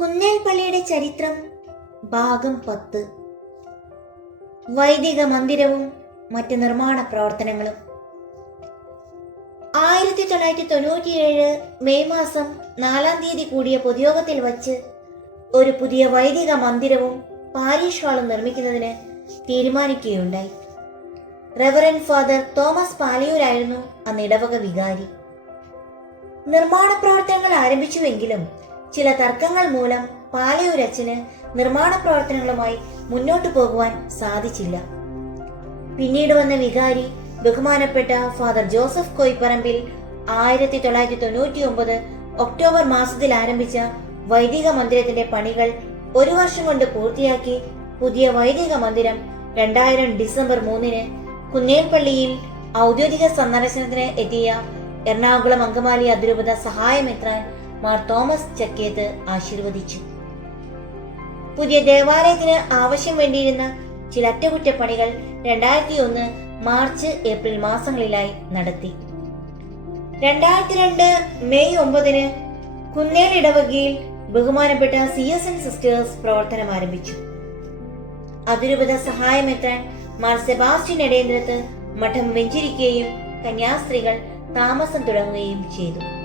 കുന്നേൽപ്പള്ളിയുടെ ചരിത്രം ഭാഗം പത്ത്. വൈദിക മന്ദിരവും മറ്റ് നിർമ്മാണ പ്രവർത്തനങ്ങളും. ആയിരത്തി തൊള്ളായിരത്തി തൊണ്ണൂറ്റിയേഴ് മെയ് മാസം നാലാം തീയതി കൂടിയ പൊതുയോഗത്തിൽ വച്ച് ഒരു പുതിയ വൈദിക മന്ദിരവും പാരീഷ് ഹാളും നിർമ്മിക്കുന്നതിന് തീരുമാനിക്കുകയുണ്ടായി. റെവറൻ ഫാദർ തോമസ് പാലിയൂരായിരുന്നു അന്ന് ഇടവക വികാരി. നിർമ്മാണ പ്രവർത്തനങ്ങൾ ആരംഭിച്ചുവെങ്കിലും ചില തർക്കങ്ങൾ മൂലം പാലയൂരച്ചന് നിർമ്മാണ പ്രവർത്തനങ്ങളുമായി മുന്നോട്ടു പോകുവാൻ സാധിച്ചില്ല. പിന്നീട് വന്ന വികാരി ബഹുമാനപ്പെട്ട ഫാദർ ജോസഫ് കൊയ്പ്പറമ്പിൽ ആയിരത്തി തൊള്ളായിരത്തി തൊണ്ണൂറ്റി ഒമ്പത് ഒക്ടോബർ മാസത്തിൽ ആരംഭിച്ച വൈദിക മന്ദിരത്തിന്റെ പണികൾ ഒരു വർഷം കൊണ്ട് പൂർത്തിയാക്കി പുതിയ വൈദിക മന്ദിരം രണ്ടായിരം ഡിസംബർ മൂന്നിന് കുന്നേൽപ്പള്ളിയിൽ ഔദ്യോഗിക സന്ദർശനത്തിന് എത്തിയ എറണാകുളം അങ്കമാലി അതിരൂപത സഹായമെത്രാൻ മാർ തോമസ് ചക്കേത്ത് ആശീർവദിച്ചു. പുതിയ ദേവാലയത്തിന് ആവശ്യം വേണ്ടിയിരുന്ന ചില അറ്റകുറ്റപ്പണികൾ രണ്ടായിരത്തി ഒന്ന് മാർച്ച് ഏപ്രിൽ മാസങ്ങളിലായി നടത്തി. രണ്ടായിരത്തി രണ്ട് മെയ് ഒമ്പതിന് കുന്നേൽ ബഹുമാനപ്പെട്ട സി എസ് എൻ സിസ്റ്റേഴ്സ് പ്രവർത്തനം ആരംഭിച്ചു. അതിരൂപത സഹായമെത്താൻ മാർ സെബാസ്റ്റ്യൻ ഇടേന്ദ്രത്ത് മഠം വെഞ്ചിരിക്കുകയും കന്യാസ്ത്രീകൾ താമസം തുടങ്ങുകയും ചെയ്തു.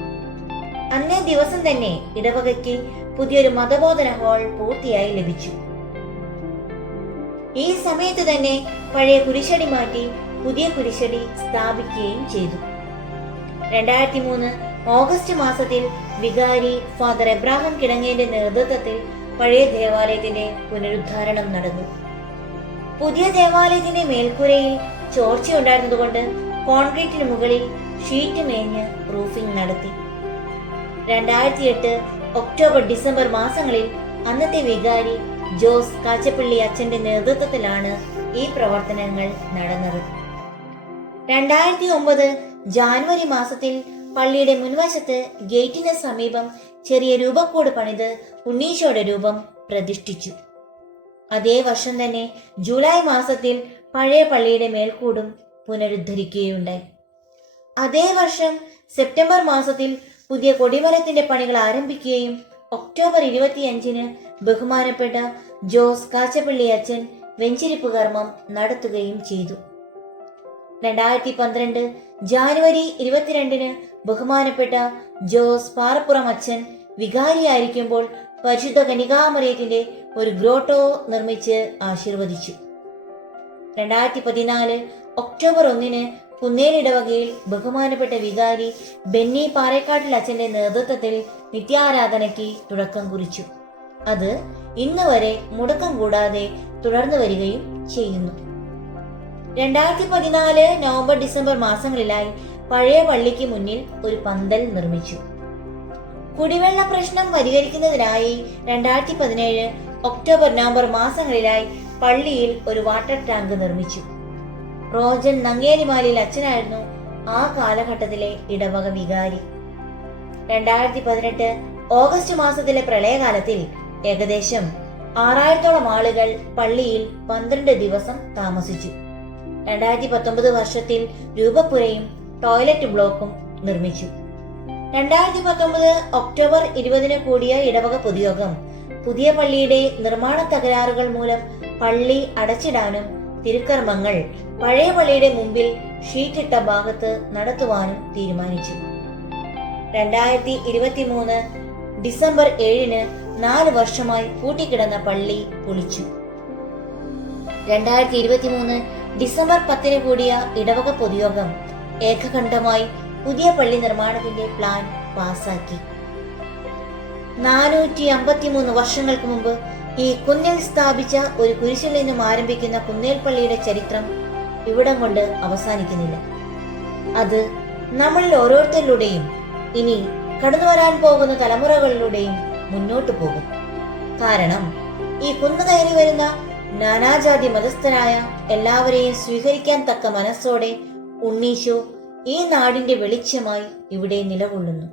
അന്നേ ദിവസം തന്നെ ഇടവകയ്ക്ക് പുതിയൊരു മതബോധന ഹാൾ പൂർത്തിയായി ലഭിച്ചു. ഈ സമയത്ത് തന്നെ പഴയ കുരിശടി മാറ്റി പുതിയ കുരിശടി സ്ഥാപിക്കുകയും ചെയ്തു. രണ്ടായിരത്തി മൂന്ന് ഓഗസ്റ്റ് മാസത്തിൽ വികാരി ഫാദർ എബ്രാഹിം കിടങ്ങേന്റെ നേതൃത്വത്തിൽ പഴയ ദേവാലയത്തിന്റെ പുനരുദ്ധാരണം നടന്നു. പുതിയ ദേവാലയത്തിന്റെ മേൽക്കൂരയിൽ ചോർച്ചയുണ്ടായിരുന്നതുകൊണ്ട് കോൺക്രീറ്റിന് മുകളിൽ ഷീറ്റ് മേഞ്ഞ് റൂഫിംഗ് നടത്തി. രണ്ടായിരത്തി എട്ട് ഒക്ടോബർ ഡിസംബർ മാസങ്ങളിൽ അന്നത്തെ വികാരി ജോസ് കാച്ചപ്പള്ളി അച്ഛന്റെ നേതൃത്വത്തിലാണ് ഈ പ്രവർത്തനങ്ങൾ നടന്നത്. രണ്ടായിരത്തി ഒമ്പത് ജാനുവരി മാസത്തിൽ പള്ളിയുടെ മുൻവശത്ത് ഗേറ്റിന് സമീപം ചെറിയ രൂപക്കോട് പണിത് ഉണ്ണീശോയുടെ രൂപം പ്രതിഷ്ഠിച്ചു. അതേ വർഷം തന്നെ ജൂലൈ മാസത്തിൽ പഴയ പള്ളിയുടെ മേൽക്കൂടും പുനരുദ്ധരിക്കുകയുണ്ടായി. അതേ വർഷം സെപ്റ്റംബർ മാസത്തിൽ പുതിയ കൊടിമരത്തിന്റെ പണികൾ ആരംഭിക്കുകയും ഒക്ടോബർ ഇരുപത്തിയഞ്ചിന് ബഹുമാനപ്പെട്ട ജോസ് കാച്ചപ്പള്ളി അച്ഛൻ വെഞ്ചിരിപ്പ് കർമ്മം നടത്തുകയും ചെയ്തു. രണ്ടായിരത്തി പന്ത്രണ്ട് ജാനുവരി ഇരുപത്തിരണ്ടിന് ബഹുമാനപ്പെട്ട ജോസ് പാറപ്പുറം അച്ഛൻ വികാരിയായിരിക്കുമ്പോൾ പരിശുദ്ധ കനികാമറിയത്തിന്റെ ഒരു ഗ്രോട്ടോ നിർമ്മിച്ച് ആശീർവദിച്ചു. രണ്ടായിരത്തി പതിനാല് ഒക്ടോബർ ഒന്നിന് കുന്നേലിടവകയിൽ ബഹുമാനപ്പെട്ട വികാരി ബെന്നി പാറേക്കാട്ടിൽ അച്ഛന്റെ നേതൃത്വത്തിൽ നിത്യാരാധനയ്ക്ക് തുടക്കം കുറിച്ചു. അത് ഇന്ന് വരെ മുടക്കം കൂടാതെ തുടർന്നു വരികയും ചെയ്യുന്നു. രണ്ടായിരത്തി പതിനാല് നവംബർ ഡിസംബർ മാസങ്ങളിലായി പഴയ പള്ളിക്ക് മുന്നിൽ ഒരു പന്തൽ നിർമ്മിച്ചു. കുടിവെള്ള പ്രശ്നം പരിഹരിക്കുന്നതിനായി രണ്ടായിരത്തി പതിനേഴ് ഒക്ടോബർ നവംബർ മാസങ്ങളിലായി പള്ളിയിൽ ഒരു വാട്ടർ ടാങ്ക് നിർമ്മിച്ചു. റോജൻ നങ്ങേലിമാലിൽ അച്ഛനായിരുന്നു ആ കാലഘട്ടത്തിലെ ഇടവക വികാരി. രണ്ടായിരത്തി പതിനെട്ട് ഓഗസ്റ്റ് മാസത്തിലെ പ്രളയകാലത്തിൽ ഏകദേശം ആറായിരത്തോളം ആളുകൾ പള്ളിയിൽ പന്ത്രണ്ട് ദിവസം താമസിച്ചു. രണ്ടായിരത്തി പത്തൊമ്പത് വർഷത്തിൽ രൂപപ്പുരയും ടോയ്ലറ്റ് ബ്ലോക്കും നിർമ്മിച്ചു. രണ്ടായിരത്തി പത്തൊമ്പത് ഒക്ടോബർ ഇരുപതിന് കൂടിയ ഇടവക പൊതുയോഗം പുതിയ പള്ളിയുടെ നിർമ്മാണ തകരാറുകൾ മൂലം പള്ളി അടച്ചിടാനും തിരുക്കർമ്മങ്ങൾ പഴയ പള്ളിയുടെ മുമ്പിൽ ഷീറ്റിട്ട ഭാഗത്ത് നടത്തുവാനും തീരുമാനിച്ചു. രണ്ടായിരത്തി ഇരുപത്തി മൂന്ന് ഡിസംബർ ഏഴിന് നാല് വർഷമായി പൂട്ടിക്കിടന്ന പള്ളി പൊളിച്ചു. രണ്ടായിരത്തി ഇരുപത്തി മൂന്ന് ഡിസംബർ പത്തിന് കൂടിയ ഇടവക പൊതുയോഗം ഏകകണ്ഠമായി പുതിയ പള്ളി നിർമ്മാണത്തിന്റെ പ്ലാൻ പാസാക്കി. നാനൂറ്റി അമ്പത്തിമൂന്ന് വർഷങ്ങൾക്ക് മുമ്പ് ഈ കുന്നിൽ സ്ഥാപിച്ച ഒരു കുരിശിൽ നിന്നും ആരംഭിക്കുന്ന കുന്നേൽ പള്ളിയുടെ ചരിത്രം ഇവിടം കൊണ്ട് അവസാനിക്കുന്നില്ല. അത് നമ്മളിൽ ഓരോരുത്തരിലൂടെയും ഇനി കടന്നു വരാൻ പോകുന്ന തലമുറകളിലൂടെയും മുന്നോട്ടു പോകും. കാരണം ഈ കുന്നു കയറി വരുന്ന നാനാജാതി മതസ്ഥരായ എല്ലാവരെയും സ്വീകരിക്കാൻ തക്ക മനസ്സോടെ ഉണ്ണീശോ ഈ നാടിന്റെ വെളിച്ചമായി ഇവിടെ നിലകൊള്ളുന്നു.